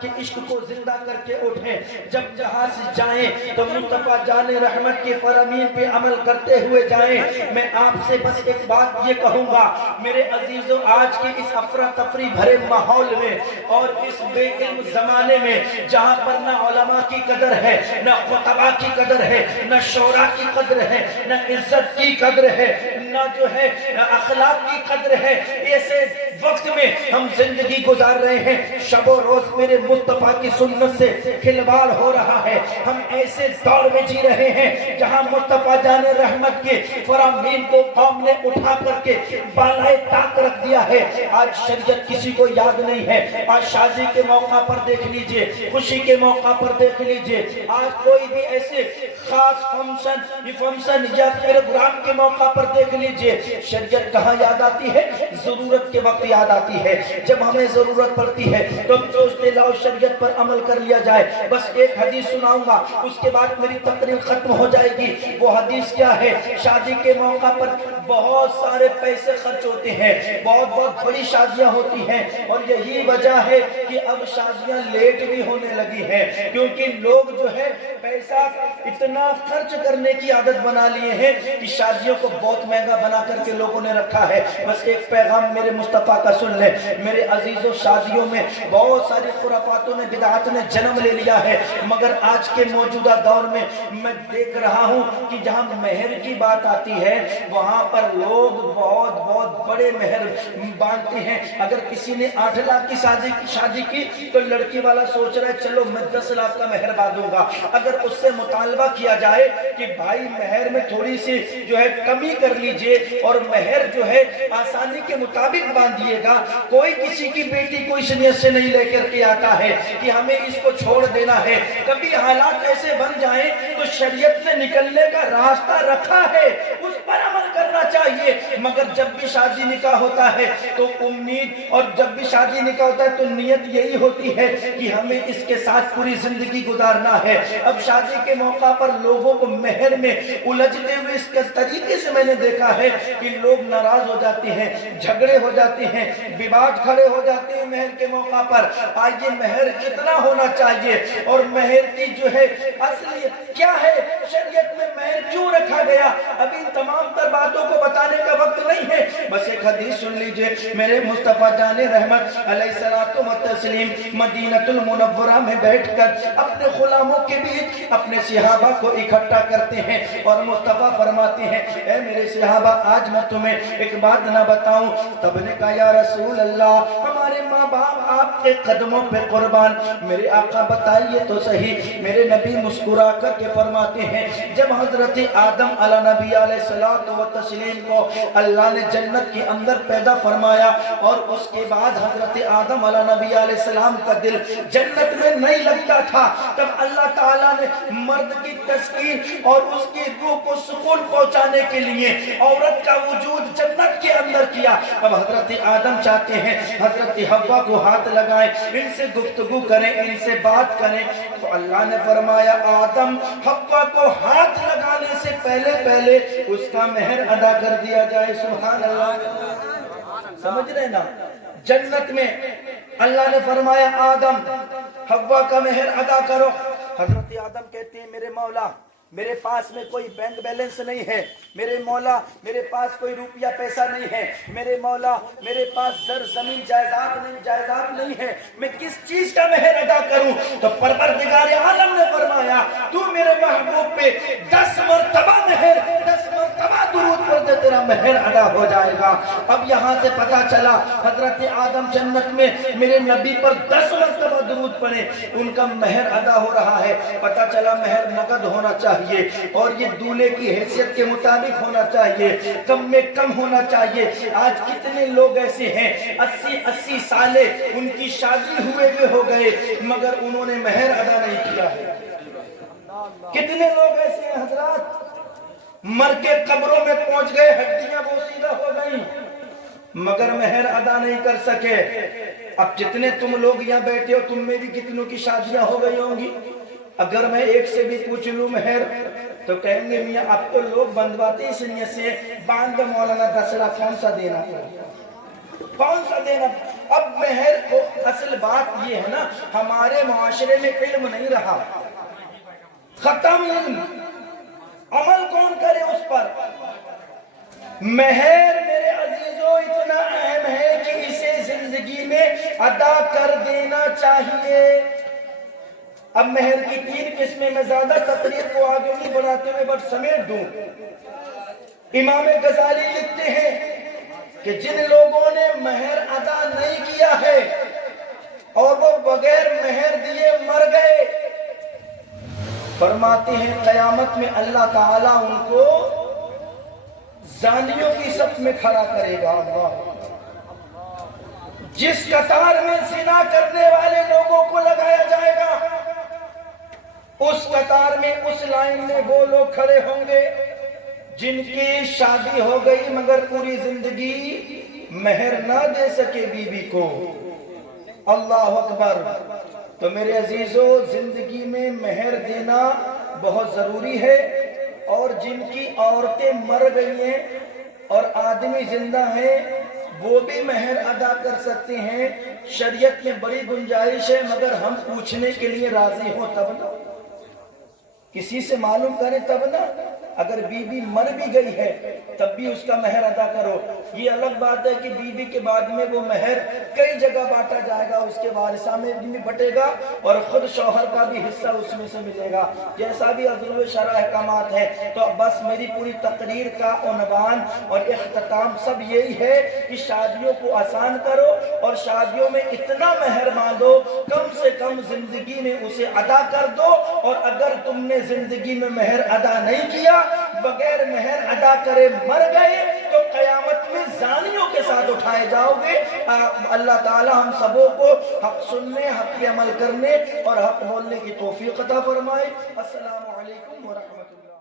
کہ عشق کو زندہ کر کے اٹھیں، جب جہاں سے جائیں تو مصطفیٰ جان رحمت کے فرامین پہ عمل کرتے ہوئے جائیں۔ میں آپ سے بس ایک بات یہ کہوں گا میرے عزیزو، آج کے اس افراتفری بھرے ماحول میں اور اس بے علم زمانے میں جہاں پر نہ علماء کی قدر ہے، نہ خطباء کی قدر ہے، نہ شعراء کی قدر ہے، نہ عزت کی قدر ہے، نہ جو ہے اخلاق کی قدر ہے، ایسے وقت میں ہم زندگی گزار رہے ہیں۔ شب و روز میرے مصطفیٰ کی سنت سے کھلواڑ ہو رہا ہے۔ ہم ایسے دور میں جی رہے ہیں جہاں مصطفیٰ جان رحمت کے فرامین کو قوم نے اٹھا کر کے بالائے طاق رکھ دیا ہے۔ آج شریعت کسی کو یاد نہیں ہے۔ آج شادی کے موقع پر دیکھ لیجئے، خوشی کے موقع پر دیکھ لیجئے، آج کوئی بھی ایسے خاص فنکشن یا پروگرام کے موقع پر دیکھ لیجئے، شریعت کہاں یاد آتی ہے؟ ضرورت کے وقت یاد آتی ہے۔ جب ہمیں ضرورت پڑتی ہے تو ہم سوچتے لاؤ شریعت پر عمل کر لیا جائے۔ بس ایک حدیث سناؤں گا، اس کے بعد میری تقریر ختم ہو جائے گی۔ وہ حدیث کیا ہے؟ شادی کے موقع پر بہت سارے پیسے خرچ ہوتے ہیں، بہت بڑی شادیاں ہوتی ہیں، اور یہی وجہ ہے کہ اب شادیاں لیٹ بھی ہونے لگی ہیں، کیونکہ لوگ جو ہے پیسہ اتنا خرچ کرنے کی عادت بنا لیے ہیں کہ شادیوں کو بہت مہنگا بنا کر کے لوگوں نے رکھا ہے۔ بس ایک پیغام میرے مصطفیٰ کا سن لیں میرے عزیزوں، شادیوں میں بہت ساری خرافاتوں نے، بدعات نے جنم لے لیا ہے، مگر آج کے موجودہ دور میں میں دیکھ رہا ہوں کہ جہاں مہر کی بات آتی ہے وہاں پر لوگ بہت بڑے مہر باندھتے ہیں۔ اگر کسی نے 8 لاکھ کی شادی کی تو لڑکی والا سوچ رہا ہے چلو میں 10 لاکھ کا مہر باندھوں گا۔ اگر اس سے مطالبہ کیا جائے کہ بھائی مہر میں تھوڑی سی جو ہے کمی کر لیجئے اور مہر جو ہے آسانی کے مطابق باندھیے گا، کوئی کسی کی بیٹی کو اس نیت سے نہیں لے کر کے آتا ہے کہ ہمیں اس کو چھوڑ دینا ہے۔ کبھی حالات ایسے بن جائیں تو شریعت نے نکلنے کا راستہ رکھا ہے، اس پر عمل کرنا چاہیے، مگر جب بھی شادی نکاح ہوتا ہے تو امید، اور جب بھی شادی نکاح ہوتا ہے تو نیت یہی ہوتی ہے کہ ہمیں اس کے ساتھ پوری زندگی گزارنا ہے۔ اب شادی کے موقع پر لوگوں کو مہر میں الجھتے ہوئے اس کے طریقے سے میں نے دیکھا ہے کہ لوگ ناراض ہو جاتے ہیں، جھگڑے ہو جاتے ہیں، وواد کھڑے ہو جاتے ہیں مہر کے موقع پر۔ آئیے مہر کتنا ہونا چاہیے اور مہر کی جو ہے اصلی کیا ہے، شریعت میں مہر کیوں رکھا گیا، ابھی تمام تر باتوں کو بتانے کا وقت نہیں ہے۔ بس ایک حدیث سن لیجئے میرے مصطفیٰ جان رحمت علیہ الصلوۃ والتسلیم مدینہ المنورہ میں بیٹھ کر اپنے غلاموں کے بیچ اپنے صحابہ کو اکٹھا کرتے ہیں اور مصطفیٰ فرماتے ہیں اے میرے صحابہ آج میں تمہیں ایک بات نہ بتاؤں؟ تب نے کہا یا رسول اللہ ہمارے ماں باپ آپ کے قدموں پہ قربان، میرے آقا بتائیے تو صحیح۔ میرے نبی مسکرا کر کے فرماتے ہیں جب حضرت آدم علیہ نبی علیہ الصلوۃ والتسلیم کو اللہ نے جنت کے اندر پیدا فرمایا اور اس کے بعد حضرت آدم علیہ نبی علیہ السلام کا دل جنت میں نہیں لگتا تھا، تب اللہ تعالیٰ نے مرد کی تسکین اور اس کی روح کو سکون پہنچانے کے لیے عورت کا وجود جنت کے اندر کیا۔ اب حضرت آدم چاہتے ہیں حضرت حوا کو ہاتھ لگائیں، ان سے گفتگو کریں، ان سے بات کریں، تو اللہ نے فرمایا آدم حوا کو ہاتھ لگانے سے پہلے اس کا مہر ادا کر دیا جائے۔ سبحان اللہ، سمجھ رہے نا؟ جنت میں اللہ نے فرمایا آدم حوا کا مہر ادا کرو۔ حضرت آدم کہتے ہیں میرے مولا میرے پاس میں کوئی بینک بیلنس نہیں ہے، میرے مولا میرے پاس کوئی روپیہ پیسہ نہیں ہے، میرے مولا میرے پاس زمین جائیداد نہیں ہے، میں کس چیز کا مہر ادا کروں؟ تو پروردگار عالم نے فرمایا تو میرے محبوب پہ 10 مرتبہ مہر، 10 مرتبہ درود پڑھ دے، تیرا مہر ادا ہو جائے گا۔ اب یہاں سے پتا چلا حضرت آدم جنت میں میرے نبی پر 10 مرتبہ درود پڑھے، ان کا مہر ادا ہو رہا ہے۔ پتا چلا مہر نقد ہونا چاہیے اور یہ دولے کی حیثیت کے مطابق ہونا چاہیے، کم میں کم ہونا چاہیے۔ آج کتنے لوگ ایسے ہیں 80 سالے ان کی شادی ہوئے ہو گئے مگر انہوں نے مہر ادا نہیں کیا ہے۔ کتنے لوگ ایسے ہیں حضرات مر کے قبروں میں پہنچ گئے، ہڈیاں بوسیدہ ہو گئیں مگر مہر ادا نہیں کر سکے۔ اب جتنے تم لوگ یہاں بیٹھے ہو تم میں بھی کتنوں کی شادیاں ہو گئی ہوں گی، اگر میں ایک سے بھی پوچھ لوں مہر تو کہیں گے میاں اب تو لوگ بندواتے اس نیت سے باندھ مولانا 10 لاکھ کون سا دینا، کون سا دینا۔ اب مہر کو اصل بات یہ ہے نا، ہمارے معاشرے میں علم نہیں رہا، ختم علم، عمل کون کرے اس پر؟ مہر میرے عزیزوں اتنا اہم ہے کہ اسے زندگی میں ادا کر دینا چاہیے۔ اب مہر کی 3 قسمیں، میں زیادہ تقریر کو آگے نہیں بڑھاتے ہوئے بس سمیٹ دوں۔ امام غزالی لکھتے ہیں کہ جن لوگوں نے مہر ادا نہیں کیا ہے اور وہ بغیر مہر دیے مر گئے، فرماتے ہیں قیامت میں اللہ تعالیٰ ان کو زانیوں کی صف میں کھڑا کرے گا۔ جس قطار میں زنا کرنے والے لوگوں کو لگایا جائے گا، اس قطار میں، اس لائن میں وہ لوگ کھڑے ہوں گے جن کی شادی ہو گئی مگر پوری زندگی مہر نہ دے سکے بیوی کو۔ اللہ اکبر۔ تو میرے عزیزو، زندگی میں مہر دینا بہت ضروری ہے، اور جن کی عورتیں مر گئی ہیں اور آدمی زندہ ہیں وہ بھی مہر ادا کر سکتے ہیں۔ شریعت میں بڑی گنجائش ہے، مگر ہم پوچھنے کے لیے راضی ہوں تب نا، کسی سے معلوم کریں تب نا۔ اگر بیوی مر بھی گئی ہے تب بھی اس کا مہر ادا کرو۔ یہ الگ بات ہے کہ بیوی کے بعد میں وہ مہر کئی جگہ بانٹا جائے گا، اس کے وارثہ میں بھی بٹے گا اور خود شوہر کا بھی حصہ اس میں سے ملے گا، جیسا بھی اضرو شرع احکامات ہے۔ تو بس میری پوری تقریر کا عنوان اور اختتام سب یہی ہے کہ شادیوں کو آسان کرو اور شادیوں میں اتنا مہر باندھو، کم سے کم زندگی میں اسے ادا کر دو، اور اگر تم نے زندگی میں مہر ادا نہیں کیا، بغیر مہر ادا کرے مر گئے، تو قیامت میں زانیوں کے ساتھ اٹھائے جاؤ گے۔ اللہ تعالی ہم سبوں کو حق سننے، حق پہ عمل کرنے اور حق بولنے کی توفیق عطا فرمائے۔ السلام علیکم ورحمۃ اللہ۔